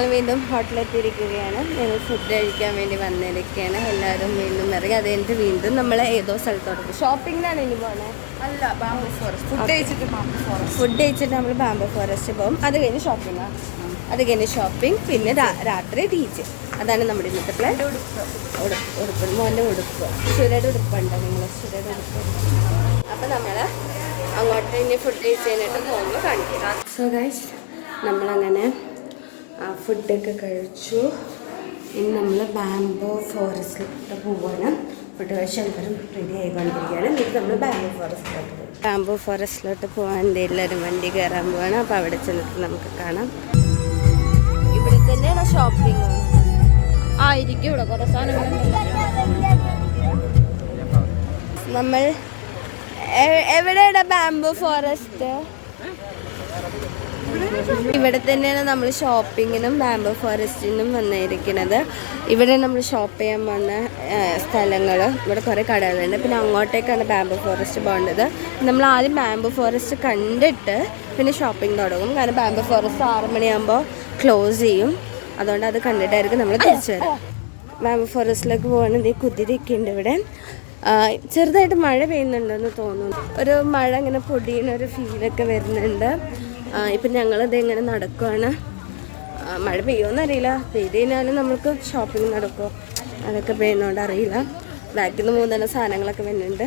വീണ്ടും ഹോട്ടലെത്തിയിരിക്കുകയാണ്. ഞങ്ങൾ ഫുഡ് കഴിക്കാൻ വേണ്ടി വന്നിരിക്കുകയാണ്. എല്ലാവരും വീണ്ടും ഇറങ്ങി. അത് കഴിഞ്ഞിട്ട് വീണ്ടും നമ്മൾ ഏതോ സ്ഥലത്തോട്ട് ഷോപ്പിങ്ങിനാണ് ഇനി പോകണേ. അല്ല, ബാംബു ഫോറസ്റ്റ് ഫുഡ് കഴിച്ചിട്ട് നമ്മൾ ബാംബു ഫോറസ്റ്റ് പോകും. അത് കഴിഞ്ഞ് ഷോപ്പിംഗാണ്. അത് കഴിഞ്ഞ് ഷോപ്പിംഗ്, പിന്നെ രാത്രി ബീച്ച്. അതാണ് നമ്മുടെ ഇന്നത്തെ പ്ലാൻ. ഉടുപ്പ് മോൻ്റെ ഉടുപ്പ്, ശിവയുടെ ഉടുപ്പുണ്ടോ നിങ്ങൾ? ശിവയുടെ ഉടുപ്പ്. അപ്പം നമ്മൾ അങ്ങോട്ട് ഇനി ഫുഡ് കഴിച്ച് കഴിഞ്ഞിട്ട് പോകുമ്പോൾ കാണിക്കാം. സോ ഗൈസ്, നമ്മളങ്ങനെ ഫുഡൊക്കെ കഴിച്ചു. ഇനി നമ്മൾ ബാംബു ഫോറസ്റ്റിലോട്ട് പോവാണ്. ഫുഡ് കഴിച്ച് എല്ലാവരും റെഡി ആയിക്കൊണ്ടിരിക്കുകയാണ്. എന്നിട്ട് നമ്മൾ ബാംബു ഫോറസ്റ്റിലോട്ട് പോകാൻ എല്ലാവരും വണ്ടി കയറാൻ പോവാണ്. അപ്പോൾ അവിടെ ചെന്നിട്ട് നമുക്ക് കാണാം. ഇവിടെ തന്നെയാണ് ഷോപ്പിംഗ് ആയിരിക്കും. ഇവിടെ കുറേ സാധനങ്ങൾ. നമ്മൾ എവിടെയാണ് ബാംബു ഫോറസ്റ്റ്? ഇവിടെ തന്നെയാണ് നമ്മൾ ഷോപ്പിങ്ങിനും ബാംബു ഫോറസ്റ്റിനും വന്നിരിക്കുന്നത്. ഇവിടെ നമ്മൾ ഷോപ്പ് ചെയ്യാൻ വന്ന സ്ഥലങ്ങൾ, ഇവിടെ കുറേ കടകളുണ്ട്. പിന്നെ അങ്ങോട്ടേക്കാണ് ബാംബു ഫോറസ്റ്റ് പോകേണ്ടത്. നമ്മൾ ആദ്യം ബാംബു ഫോറസ്റ്റ് കണ്ടിട്ട് പിന്നെ ഷോപ്പിംഗ് തുടങ്ങും. കാരണം ബാംബു ഫോറസ്റ്റ് 6 മണിയാകുമ്പോൾ ക്ലോസ് ചെയ്യും. അതുകൊണ്ട് അത് കണ്ടിട്ടായിരിക്കും നമ്മൾ തിരിച്ചു വരാം. ബാംബു ഫോറസ്റ്റിലേക്ക് പോകുന്നത് ഈ കുതിരയൊക്കെ ഉണ്ട് ഇവിടെ. ചെറുതായിട്ട് മഴ പെയ്യുന്നുണ്ടെന്ന് തോന്നുന്നു. ഒരു മഴ ഇങ്ങനെ പൊടിയുന്ന ഒരു ഫീലൊക്കെ വരുന്നുണ്ട്. ഇപ്പം ഞങ്ങളിത് ഇങ്ങനെ നടക്കുവാണ്. മഴ പെയ്യുമെന്നറിയില്ല. പെയ്ത് കഴിഞ്ഞാലും നമുക്ക് ഷോപ്പിംഗ് നടക്കുമോ അതൊക്കെ പെയ്യുന്നതുകൊണ്ട് അറിയില്ല. ബാക്കിൽ നിന്ന് 3 സാധനങ്ങളൊക്കെ വരുന്നുണ്ട്.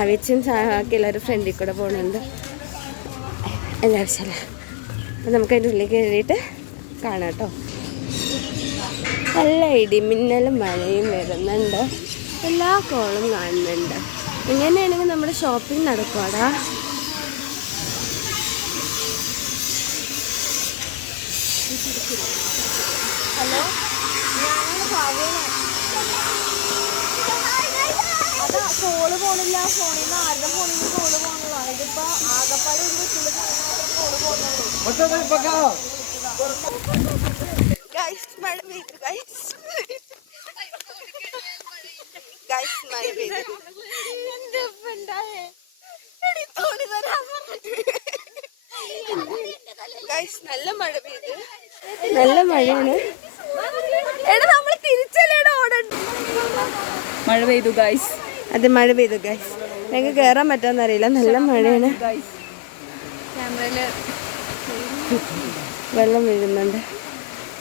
ആവശ്യം ആക്കി എല്ലാവരും ഫ്രണ്ടിൽ കൂടെ പോകുന്നുണ്ട്. എല്ലാവരും ശരി. അപ്പം നമുക്ക് അതിൻ്റെ ഉള്ളിൽ കയറിയിട്ട് കാണാം കേട്ടോ. നല്ല ഇടിമിന്നലും മഴയും വരുന്നുണ്ട്. എല്ലാ കോളും കാണുന്നുണ്ട്. ഇങ്ങനെയാണെങ്കിൽ നമ്മുടെ ഷോപ്പിംഗ് നടക്കുവാടാ. ഹലോ, ഞാനാണ് ഭാവിയാണ്. അതാ കോള് പോണില്ല. ഫോണിൽ നിന്ന് ആരുടെ ഫോണിൽ നിന്ന് കോള് പോകണല്ലോ. ഇതിപ്പോൾ ആകപ്പാട് ഒരു വീട്ടിൽ കോള് പോകുന്നുള്ളൂ. മഴ പെയ്തു മഴ പെയ്തു. നല്ല മഴ പെയ്തു. നല്ല മഴയാണ്. നമ്മൾ തിരിച്ചല്ലേടാ ഓടണ്ട. മഴ പെയ്തു ഗൈസ്. അത് മഴ പെയ്തു ഗൈസ്. ഞങ്ങൾക്ക് കയറാൻ പറ്റാന്നറിയില്ല. നല്ല മഴയാണ്. വെള്ളം വീഴുന്നുണ്ട്.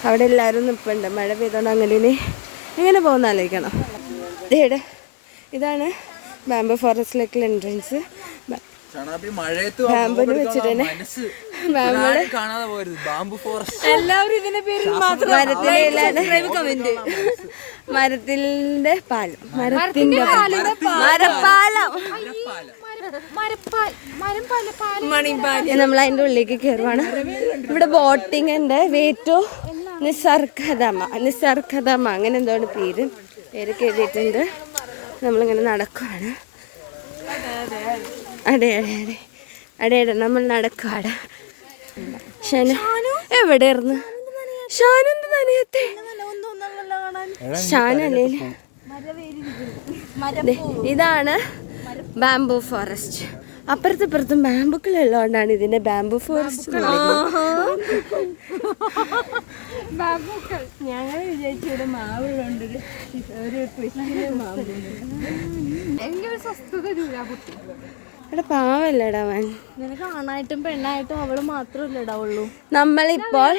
അവിടെ എല്ലാവരും നിൽപ്പുണ്ട്. മഴ പെയ്തോണ്ട് അങ്ങനെ എങ്ങനെ പോകുന്ന ആലോചിക്കണം. ഇതാണ് ബാംബു ഫോറസ്റ്റിലേക്കുള്ള എൻട്രൻസ്. ബാംബുവിന് വെച്ചിട്ട് തന്നെ മരത്തിന്റെ പാലം, നമ്മൾ അതിന്റെ ഉള്ളിലേക്ക് കയറുവാണ്. ഇവിടെ ബോട്ടിംഗ് ഉണ്ട്. വേറ്റു നിസർഗധാമ അങ്ങനെ എന്തോന്ന് പേര് എഴുതിയിട്ടുണ്ട്. നമ്മളിങ്ങനെ നടക്കുവാണ്. അതെ നമ്മൾ നടക്കുവാണ്. എവിടെയായിരുന്നു ഷാനെന്ത് നനയത്തെ? ഷാനല്ലേ. ഇതാണ് ബാംബു ഫോറസ്റ്റ്. അപ്പുറത്തും ബാംബുക്കളുള്ളതുകൊണ്ടാണ് ഇതിന്റെ ബാംബു ഫോറസ്റ്റ്. ഞങ്ങൾ വിചാരിച്ചിവിടെ മാവുകളുണ്ട്. ഇവിടെ പാവല്ലടാ അവൻ. നിനക്ക് ആണായിട്ടും പെണ്ണായിട്ടും അവള് മാത്രമല്ലടാ ഉള്ളൂ. നമ്മളിപ്പോൾ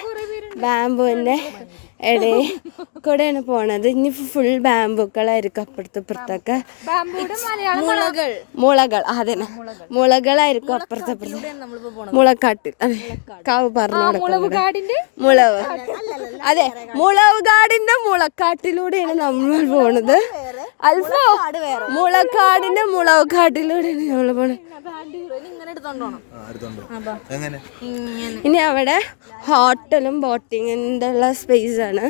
ബാംബുവിന്റെ ഇടയിൽ കൂടെയാണ് പോണത്. ഇനി ഫുൾ ബാംബുക്കളായിരിക്കും അപ്പുറത്തപ്പുറത്തൊക്കെ. മുളകൾ അതന്നെ, മുളകളായിരിക്കും അപ്പുറത്തപ്പുറത്ത്. മുളക്കാട്ടിൽ കാവ് പറഞ്ഞു മുളവ്. അതെ, മുളവുകാടിന്റെ മുളക്കാട്ടിലൂടെയാണ് നമ്മൾ പോണത്. അൽഫോ മുളക്കാടിന്റെ മുളവുകാട്ടിലൂടെയാണ് നമ്മൾ പോണത്. ഇനി അവിടെ ഹോട്ടലും ബോട്ടിങ്ങിൻ്റെ ഉള്ള സ്പേസ് ആണ്.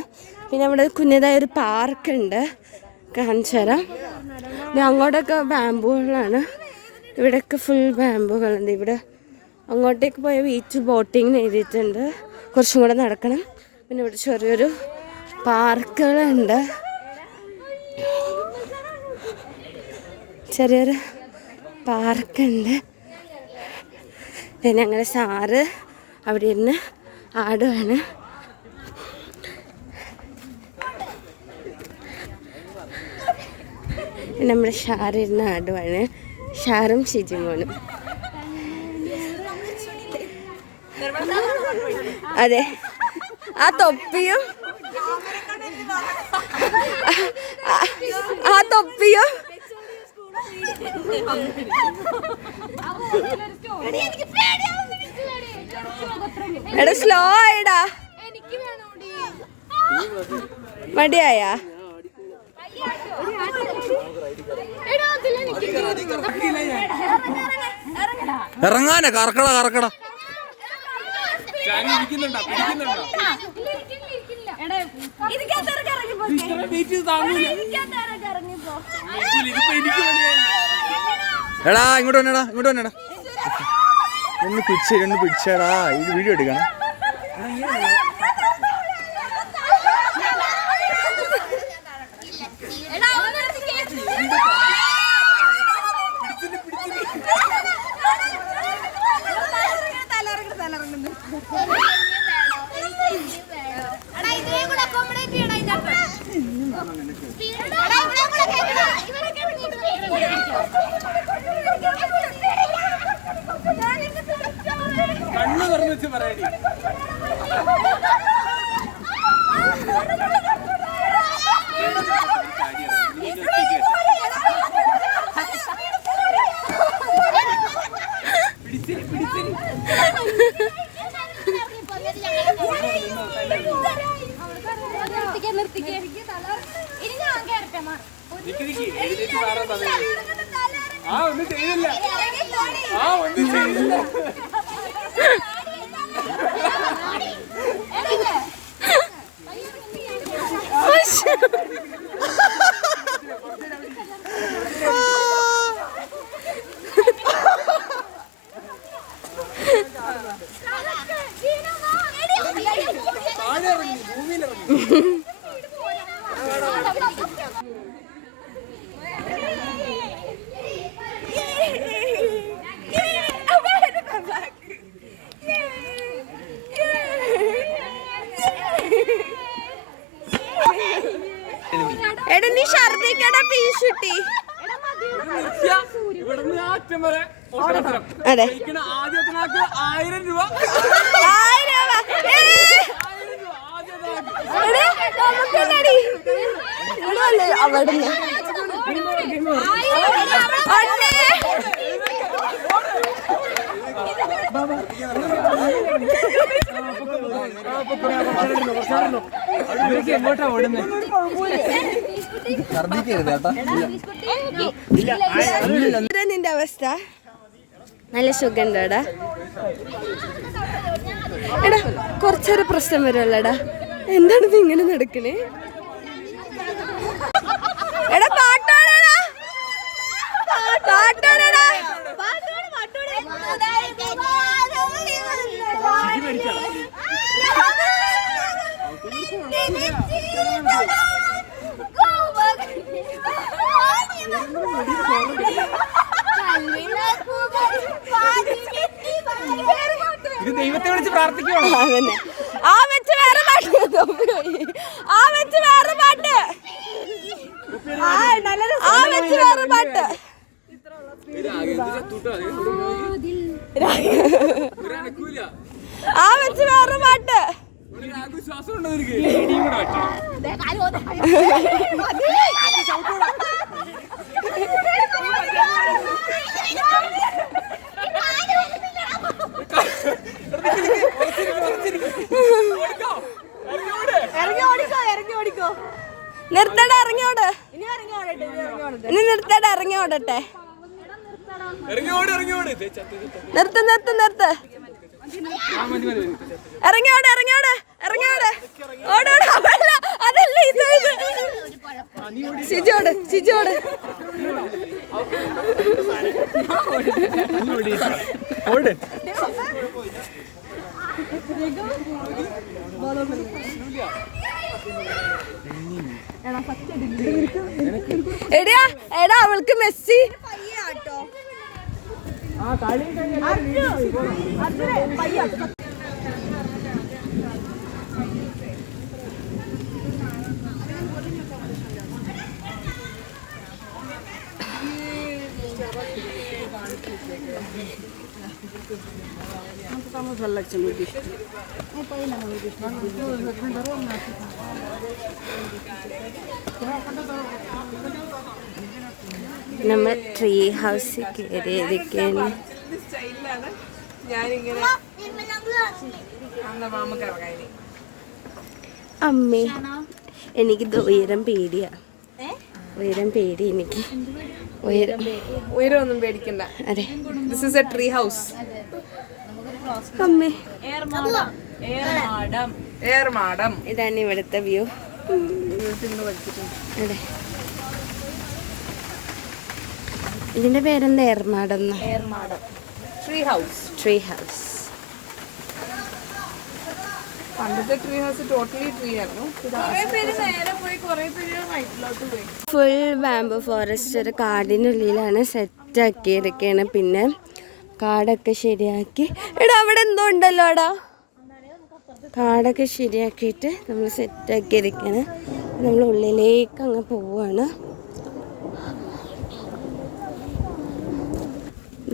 പിന്നെ അവിടെ കുഞ്ഞതായൊരു പാർക്കുണ്ട്, കാണിച്ചു തരാം. അങ്ങോട്ടൊക്കെ ബാംബുകളാണ്. ഇവിടെയൊക്കെ ഫുൾ ബാംബുകളുണ്ട്. ഇവിടെ അങ്ങോട്ടേക്ക് പോയ ബീച്ച് ബോട്ടിങ് എഴുതിയിട്ടുണ്ട്. കുറച്ചും കൂടെ നടക്കണം. പിന്നെ ഇവിടെ ചെറിയൊരു പാർക്കുകളുണ്ട്. ചെറിയൊരു പാർക്കുണ്ട്. ഞങ്ങളുടെ സാറ് അവിടെ ഇരുന്ന് ആടുവാണ്. നമ്മുടെ ഷാറിരുന്ന ആടുവാണ്. ഷാറും ഷിജിമോനും. അതെ, ആ തൊപ്പിയും എടാ സ്ലോ ആയിടാ. മടിയായാ? ഇറങ്ങാനെ കറക്കട കറക്കട. എടാ ഇങ്ങോട്ട് വന്നെടാ, ഇങ്ങോട്ട് വന്നെടാ. ഒന്ന് പിടിച്ചേടാ, ഇത് വീഡിയോ എടുക്കണം. കണ്ണു തുറന്നു വെച്ച് പറയടി. ഒന്നും ചെയ്തില്ല. ഒന്നും ചെയ്തില്ല. എടാ നീ ഛർദിക്കടാ പീശുട്ടി. ഇവിടുന്ന് ആറ്റം വരെ അതെ, 1000 രൂപ. അവിടുന്ന് എങ്ങോട്ടാ ഓടുന്നത്? നിന്റെ അവസ്ഥ നല്ല സുഖണ്ടോടാ? എടാ കുറച്ചൊരു പ്രശ്നം വരുമല്ലോടാ. എന്താണ് നീ ഇങ്ങനെ നടക്കണേ? എടാ പാട്ടോടാ, പാട്ടോടാ. ഇത് ദൈവത്തെ വിളിച്ച് പ്രാർത്ഥിക്കുവാണോ? അതന്നെ. ആ വെച്ച് വേറെ പാട്ട്, ആ വെച്ച് വേറെ പാട്ട്, ആ വെച്ച് വേറെ പാട്ട്. ആ വെച്ച് വേറെ പാട്ട്. ശ്വാസം ഉണ്ടോ നിനക്ക്? നിർത്തട, ഇറങ്ങിയോട്. ഇനി നിർത്തട, ഇറങ്ങിയോടട്ടെ. നിർത്ത് നിർത്ത് നിർത്ത്. ഇറങ്ങിയോട്, ഇറങ്ങിയോട്, ഇറങ്ങിയോട്. ഓടോട്. അതല്ല ഇത്. സിജോട്, സിജോട്. എടാ എടാ അവൾക്ക് മെസ്സി. നമ്മൾ ട്രീ ഹൗസിൽ കയറിയിരിക്കുകയാണ്. അമ്മേ എനിക്ക് ഉയരം പേടിയാ. ഉയരം പേടി എനിക്ക്. ഉയരമൊന്നും പേടിക്കണ്ട. അതെ this is a tree house. അമ്മേ ഏർമാടം. ഇതാണ് ഇവിടുത്തെ വ്യൂ. അതെ ഇതിന്റെ പേരെന്താ? ഏർമാടം. Tree house. Tree house. പണ്ടത്തെ ട്രീ ഹൗസ് ടോട്ടലി ട്രീ ആയിരുന്നു. ഫുൾ ബാംബു ഫോറസ്റ്റ് ഒരു കാടിനുള്ളിലാണ് സെറ്റ് ആക്കിയിരിക്കുകയാണ്. പിന്നെ കാടൊക്കെ ശരിയാക്കി. എടാ അവിടെ എന്തോ ഉണ്ടല്ലോ എടാ. കാടൊക്കെ ശരിയാക്കിയിട്ട് നമ്മൾ സെറ്റ് ആക്കിയിരിക്കുകയാണ്. നമ്മൾ ഉള്ളിലേക്ക് അങ്ങ് പോവുകയാണ്.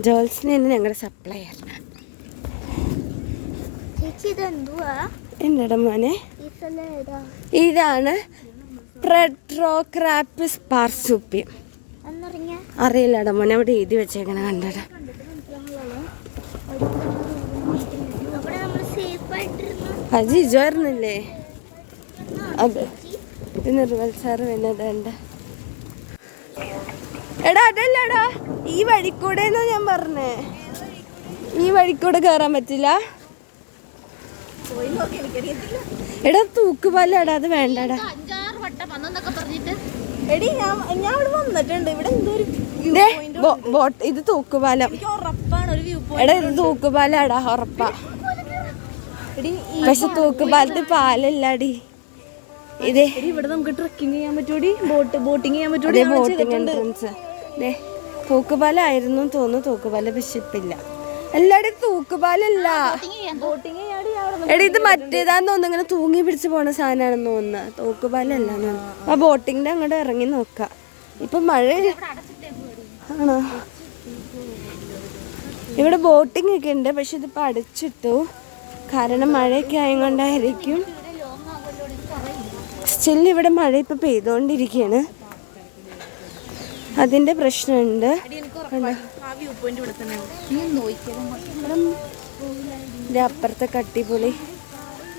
ജോൾസിനാണ് ഞങ്ങളുടെ സപ്ലയർ. എന്നടാ മോനെ ഇതാണ് പ്രെട്രോക്രാപ്പിസ് പാർസുപ്പിയം. അറിയില്ലടാ മോനെ, അവിടെ എഴുതി വെച്ചേക്കണ കണ്ടടാ. അത് ജിജോർന്നില്ലേ? അതെ ഇത് നിർവൽ സാറ് വന്നതുണ്ട്. എടാ അതല്ലടാ ഈ വഴിക്കൂടെ ഞാൻ പറഞ്ഞേ. ഈ വഴിക്കൂടെ കയറാൻ പറ്റില്ല. എടാ തൂക്കുപാലടാ, അത് വേണ്ടടാ. ഇത് തൂക്കുപാലം. എടാ ഇത് തൂക്കുപാലാടാ ഉറപ്പാ. പക്ഷെ തൂക്കുപാലത്ത് പാലല്ലാടി. ഇതേ ഇവിടെ നമുക്ക് ട്രക്കിംഗ് ചെയ്യാൻ പറ്റൂടി. ബോട്ടിങ് ചെയ്യാൻ പറ്റൂടി. ബോട്ടിങ് എൻട്രൻസ് തൂക്കുപാലായിരുന്നു തോന്നുന്നു. തൂക്കുപാല പക്ഷെ ഇപ്പില്ല. എല്ലാടി തൂക്കുപാലല്ല. എടാ ഇത് മറ്റേതാന്ന് തോന്നുന്നു. ഇങ്ങനെ തൂങ്ങി പിടിച്ച് പോണ സാധനമാണെന്ന് തോന്നുന്നു. തൂക്കുപാലല്ല. ആ ബോട്ടിങ്ങിന്റെ അങ്ങോട്ട് ഇറങ്ങി നോക്കാം. ഇപ്പൊ മഴ ആണോ? ഇവിടെ ബോട്ടിംഗ് ഒക്കെ ഉണ്ട്. പക്ഷെ ഇതിപ്പോ അടച്ചിട്ടു. കാരണം മഴയൊക്കെ ആയതുകൊണ്ടായിരിക്കും. സ്റ്റിൽ ഇവിടെ മഴ ഇപ്പൊ പെയ്തോണ്ടിരിക്കുകയാണ്. അതിന്റെ പ്രശ്നമുണ്ട്. അപ്പുറത്തെ കട്ടിപ്പൊളി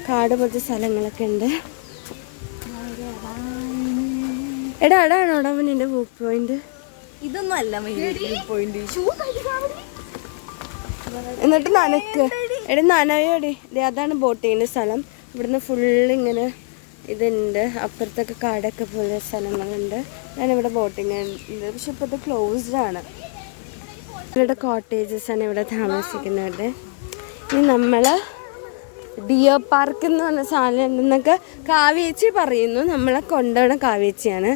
കാട് പോലത്തെ സ്ഥലങ്ങളൊക്കെ ഉണ്ട്. എടാ അടാണോടാ നിന്റെ വ്യൂ പോയിന്റ്? ഇതൊന്നും അല്ല പോയിന്റ്. എന്നിട്ട് നനക്ക്. എടാ നനയോടി. അതാണ് ബോട്ടിങ്ങിന്റെ സ്ഥലം. ഇവിടുന്ന് ഫുള്ള് ഇങ്ങനെ ഇതുണ്ട്. അപ്പുറത്തൊക്കെ കാടൊക്കെ പോലെ സ്ഥലങ്ങളുണ്ട്. ഞാനിവിടെ ബോട്ടിങ് ഉണ്ട്. പക്ഷെ ഇപ്പോഴത്തെ ക്ലോസ്ഡ് ആണ്. ഇവിടെ കോട്ടേജസ് ആണ് ഇവിടെ താമസിക്കുന്നത്. ഇനി നമ്മൾ ഡിയർ പാർക്ക് എന്ന് പറഞ്ഞ സാധനം ഉണ്ടെന്നൊക്കെ കാവേച്ചി പറയുന്നു. നമ്മളെ കൊണ്ടുപോണ കാവേച്ചിയാണ്.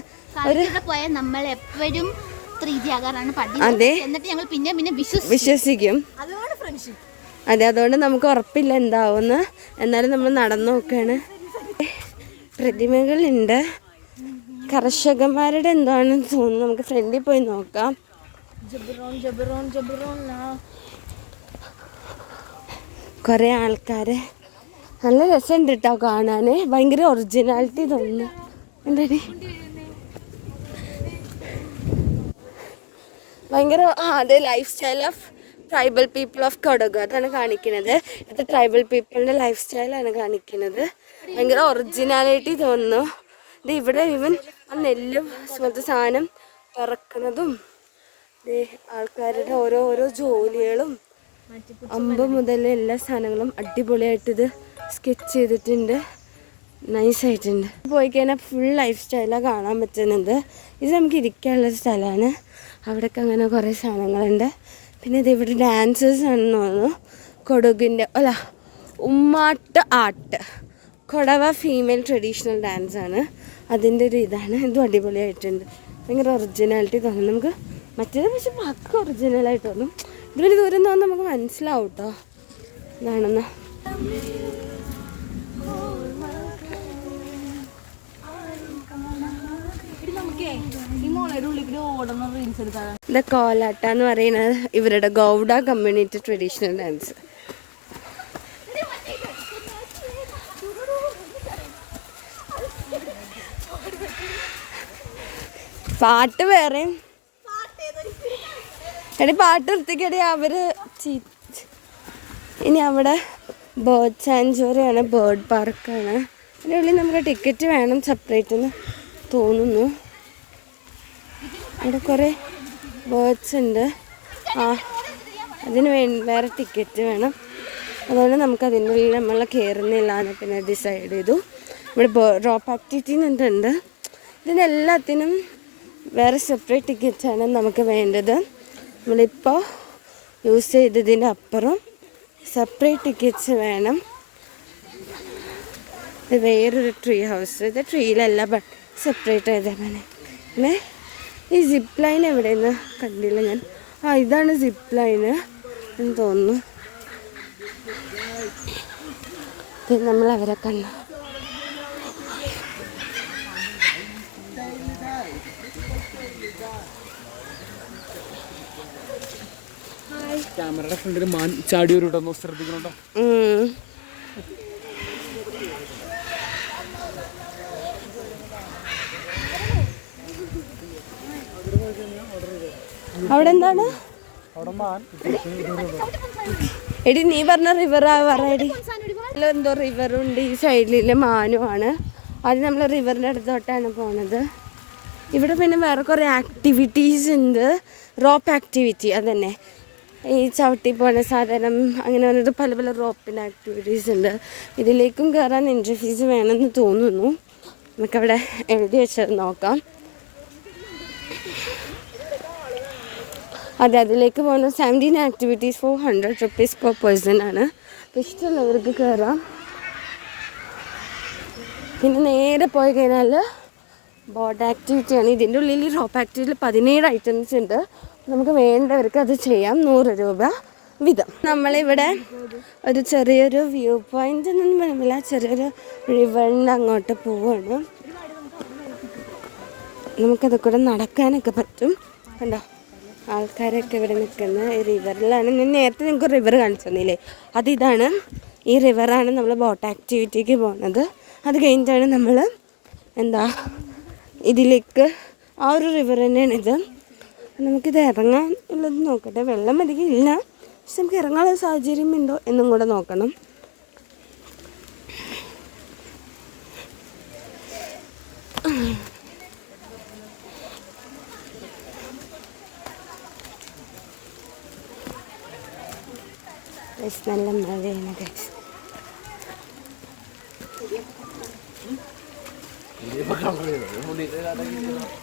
അതെ വിശ്വസിക്കും. അതെ അതുകൊണ്ട് നമുക്ക് ഉറപ്പില്ല എന്താവുമെന്ന്. എന്നാലും നമ്മൾ നടന്നു നോക്കുകയാണ്. പ്രതിമകളുണ്ട്. കർഷകന്മാരുടെ എന്താണെന്ന് തോന്നുന്നു. നമുക്ക് ഫ്രണ്ടിൽ പോയി നോക്കാം. കുറേ ആൾക്കാര്. നല്ല രസമുണ്ട് കേട്ടോ കാണാന്. ഭയങ്കര ഒറിജിനാലിറ്റി തോന്നുന്നു. എന്താടി ഭയങ്കര അതെ life style of tribal people of Kodagu അതാണ് കാണിക്കുന്നത്. ഇത് ട്രൈബൽ പീപ്പിളിൻ്റെ ലൈഫ് സ്റ്റൈലാണ് കാണിക്കുന്നത്. ഭയങ്കര ഒറിജിനാലിറ്റി തോന്നുന്നു. ഇത് ഇവിടെ ഈവൻ ആ നെല്ല് പോലത്തെ സാധനം പിറക്കുന്നതും ആൾക്കാരുടെ ഓരോ ജോലികളും അമ്പ് മുതൽ എല്ലാ സാധനങ്ങളും അടിപൊളിയായിട്ടിത് സ്കെച്ച് ചെയ്തിട്ടുണ്ട്. നൈസായിട്ടുണ്ട്. പോയി കഴിഞ്ഞാൽ ഫുൾ ലൈഫ് സ്റ്റൈലാണ് കാണാൻ പറ്റുന്നത്. ഇത് നമുക്ക് ഇരിക്കാനുള്ളൊരു സ്ഥലമാണ്. അവിടെയൊക്കെ അങ്ങനെ കുറേ സാധനങ്ങളുണ്ട്. പിന്നെ ഇത് ഇവിടെ ഡാൻസേഴ്സ് ആണെന്ന് തോന്നുന്നു. കൊടകിൻ്റെ ഉമ്മാട്ട് ആർട്ട് കൊടവ ഫീമെയിൽ ട്രഡീഷണൽ ഡാൻസാണ്. അതിൻ്റെ ഒരു ഇതാണ്. ഇതും അടിപൊളിയായിട്ടുണ്ട്. ഭയങ്കര ഒറിജിനാലിറ്റി തോന്നും നമുക്ക്. മറ്റേത് പക്ഷെ പക്ക ഒറിജിനലായിട്ട് തോന്നും. ഇതിൽ ദൂരം തോന്നുന്നു നമുക്ക് മനസ്സിലാവും കേട്ടോ ഇതാണെന്ന്. ഇത് കോലാട്ട എന്ന് പറയുന്നത് ഇവരുടെ ഗൗഡ കമ്മ്യൂണിറ്റി ട്രഡീഷണൽ ഡാൻസ്. പാട്ട് വേറെ എടി പാട്ട് നിർത്തിക്കടി അവര് ഇനി അവിടെ ബേർഡ് സാഞ്ചുറിയാണ്, ബേർഡ് പാർക്കാണ്. അതിൻ്റെ ഉള്ളിൽ നമുക്ക് ടിക്കറ്റ് വേണം സെപ്പറേറ്റ് എന്ന് തോന്നുന്നു. അവിടെ കുറേ ബേർഡ്സ് ഉണ്ട്. അതിന് വേറെ ടിക്കറ്റ് വേണം. അതുകൊണ്ട് നമുക്ക് അതിൻ്റെ ഉള്ളിൽ നമ്മൾ കയറുന്നില്ല എന്ന് പിന്നെ ഡിസൈഡ് ചെയ്തു. ഇവിടെ റോപ്പ് ആക്ടിവിറ്റി എന്നുണ്ട്. ഇതിനെല്ലാത്തിനും വേറെ സെപ്പറേറ്റ് ടിക്കറ്റാണ് നമുക്ക് വേണ്ടത്. നമ്മളിപ്പോൾ യൂസ് ചെയ്തതിൻ്റെ അപ്പുറം സെപ്പറേറ്റ് ടിക്കറ്റ്സ് വേണം. ഇത് വേറൊരു ട്രീ ഹൗസ്. ഇത് ട്രീയിലെല്ലാം സെപ്പറേറ്റ് ചെയ്തതാണ്. പിന്നെ ഈ സിപ്പ് ലൈൻ എവിടെയെന്ന് കണ്ടില്ല ഞാൻ. ഇതാണ് സിപ്പ് ലൈന് എന്ന് തോന്നുന്നു. നമ്മൾ അവരെ കണ്ടു. ക്യാമറയുടെ ഫ്രണ്ടിൽ മാൻ ചാടി ഒരു ഇടന്നു, ശ്രദ്ധിക്കണോട്ടോ. അവിടെ എന്താണ് എടി നീ പറഞ്ഞ റിവറാ പറയടി. എന്തോ റിവറുണ്ട്, ഈ സൈഡിലെ മാനുമാണ്. അത് നമ്മൾ റിവറിൻ്റെ അടുത്തോട്ടാണ് പോണത്. ഇവിടെ പിന്നെ വേറെ കുറേ ആക്ടിവിറ്റീസ് ഉണ്ട്. റോപ്പ് ആക്ടിവിറ്റി അതന്നെ, ഈ ചവിട്ടി പോണ സാധനം അങ്ങനെ പറഞ്ഞിട്ട് പല പല റോപ്പിൻ്റെ ആക്ടിവിറ്റീസ് ഉണ്ട്. ഇതിലേക്കും കയറാൻ എൻട്രി ഫീസ് വേണമെന്ന് തോന്നുന്നു. നമുക്കവിടെ എഴുതി വെച്ചത് നോക്കാം. അതെ, അതിലേക്ക് പോകുന്ന 17 activities four 100 rupees per person ആണ്. അപ്പോൾ ഇഷ്ടമുള്ളവർക്ക് കയറാം. പിന്നെ നേരെ പോയി കഴിഞ്ഞാൽ ബോട്ട് ആക്ടിവിറ്റിയാണ്. ഇതിൻ്റെ ഉള്ളിൽ റോപ്പ് ആക്ടിവിറ്റിയിൽ 17 ഐറ്റംസ് ഉണ്ട്. നമുക്ക് വേണ്ടവർക്ക് അത് ചെയ്യാം, 100 രൂപ വീതം. നമ്മളിവിടെ ഒരു ചെറിയൊരു വ്യൂ പോയിൻ്റ് എന്നൊന്നും പറയുന്നില്ല, ചെറിയൊരു റിവറിൻ്റെ അങ്ങോട്ട് പോവാണ്. നമുക്കത് കൂടെ നടക്കാനൊക്കെ പറ്റും. കണ്ടോ, ആൾക്കാരൊക്കെ ഇവിടെ നിൽക്കുന്ന ഈ റിവറിലാണ്. ഞാൻ നേരത്തെ നിങ്ങൾക്ക് റിവർ കാണിച്ചു തന്നില്ലേ, അതിതാണ്. ഈ റിവറാണ് നമ്മൾ ബോട്ട് ആക്ടിവിറ്റിക്ക് പോകുന്നത്. അത് കഴിഞ്ഞിട്ടാണ് നമ്മൾ ഇതിലേക്ക് ആ ഒരു റിവർ തന്നെയാണിത്. നമുക്കിത് ഇറങ്ങാൻ ഉള്ളത് നോക്കട്ടെ. വെള്ളം അധികം ഇല്ല, പക്ഷെ നമുക്ക് ഇറങ്ങാനുള്ള സാഹചര്യം ഉണ്ടോ എന്നും കൂടെ നോക്കണം. നല്ല മഴയാണ് ഗൈസ്.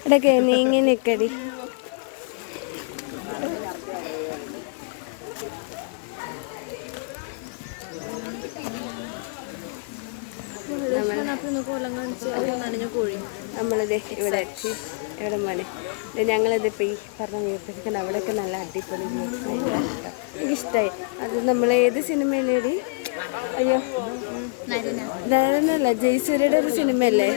ഇടയ്ക്ക് നീങ്ങി നിൽക്കടി. നമ്മളിത് ഇവിടെ എത്തി. എവിടെ മോനെ, ഞങ്ങളിതിപ്പോൾ ഈ പറഞ്ഞ വീട്ടിൽ അവിടെയൊക്കെ നല്ല അടിപൊളി എനിക്കിഷ്ടമായി. അത് നമ്മൾ ഏത് സിനിമയിലേടി, അയ്യോ ധാരണല്ല, ജയസൂര്യയുടെ ഒരു സിനിമയല്ലേ,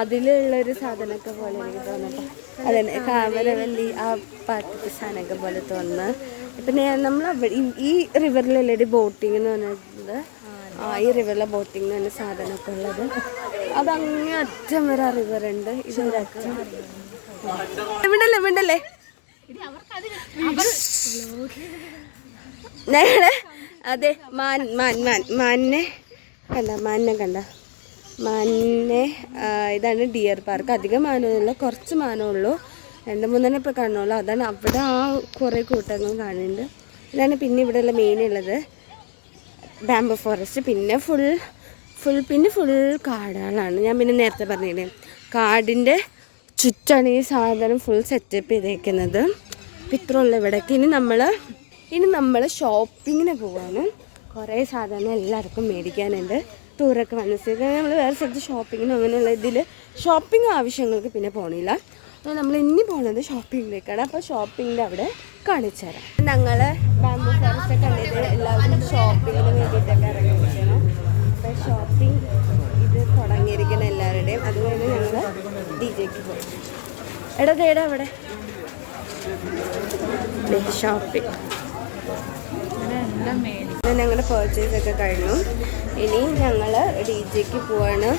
അതിലുള്ളൊരു സാധനമൊക്കെ പോലെ എനിക്ക് തോന്നുന്നു. അതന്നെ, കാമരവല്ലി ആ പാട്ടത്തെ സാധനമൊക്കെ പോലെ തോന്നുന്നു. പിന്നെ നമ്മൾ ഈ റിവറിലല്ലേ ബോട്ടിങ് എന്ന് പറഞ്ഞത്. ഈ റിവറിലെ ബോട്ടിങ് എന്ന് പറഞ്ഞ സാധനമൊക്കെ ഉള്ളത്. അതങ്ങേ അറ്റം വരെ ആ റിവറുണ്ട്. ഇതൊരറ്റം മിണ്ടല്ലേ ഞങ്ങള് അതെ മാനിനെ കണ്ട ഇതാണ് ഡിയർ പാർക്ക്. അധികം മാനമൊന്നുമില്ല, കുറച്ച് മാനമുള്ളൂ, 2-3 ഇപ്പോൾ കാണുള്ളൂ. അതാണ് അവിടെ ആ കുറേ കൂട്ടങ്ങൾ കാണുന്നുണ്ട്. ഇതാണ് പിന്നെ ഇവിടെയുള്ള മെയിൻ ഉള്ളത് ബാംബോ ഫോറസ്റ്റ്. പിന്നെ ഫുൾ കാടുകളാണ്. ഞാൻ പിന്നെ നേരത്തെ പറഞ്ഞില്ലേ, കാടിൻ്റെ ചുറ്റാണ് ഈ സാധനം ഫുൾ സെറ്റപ്പ് ചെയ്തേക്കുന്നത്. അപ്പം ഇത്രയുള്ള ഇവിടേക്ക് ഇനി നമ്മൾ ഷോപ്പിങ്ങിന് പോവാണ്. കുറേ സാധനം എല്ലാവർക്കും മേടിക്കാനുണ്ട്. ടൂറൊക്കെ വന്നിട്ട് നമ്മൾ വേറെ സ്ഥലത്ത് ഷോപ്പിങ്ങിനും അങ്ങനെയുള്ള ഷോപ്പിംഗ് ആവശ്യങ്ങൾക്ക് പിന്നെ പോകണില്ല. നമ്മൾ ഇനി പോകുന്നത് ഷോപ്പിങ്ങിലേക്കാണ്. അപ്പോൾ ഷോപ്പിങ്ങിൻ്റെ അവിടെ കാണിച്ചു തരാം. ഞങ്ങൾ ബാംബോ ഫോറസ്റ്റ് കണ്ടിട്ട് എല്ലാവരും ഷോപ്പിങ്ങിന് വേണ്ടിയിട്ടൊക്കെ ഇറങ്ങിയിരിക്കണം. അപ്പോൾ ഷോപ്പിംഗ് ഇത് തുടങ്ങിയിരിക്കണം എല്ലാവരുടെയും. അതുകൊണ്ട് ഞങ്ങൾ DJ പോയി. തേടാ അവിടെ ഷോപ്പിംഗ്. ഞങ്ങളുടെ പർച്ചേസൊക്കെ കഴിഞ്ഞു. ഇനി ഞങ്ങൾ DJക്ക് പോവാണ്.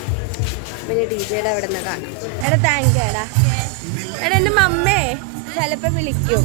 പിന്നെ DJയുടെ അവിടെ നിന്ന് കാണാം. താങ്ക് യു എടാ എൻ്റെ മമ്മേ ചിലപ്പോൾ വിളിക്കും.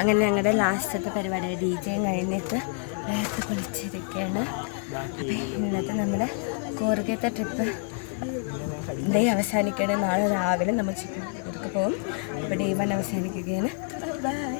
അങ്ങനെ ഞങ്ങളുടെ ലാസ്റ്റത്തെ പരിപാടി DJ കഴിഞ്ഞിട്ട് നേരത്തെ കുളിച്ചിരിക്കുകയാണ്. അപ്പം ഇന്നത്തെ നമ്മുടെ കൂർഗത്തെ ട്രിപ്പ് ഡേ അവസാനിക്കുകയാണ്. നാളെ രാവിലെ നമ്മൾ ചിക്കൻ പോകും. അപ്പോൾ ഡേ 1 അവസാനിക്കുകയാണ്. ബൈ.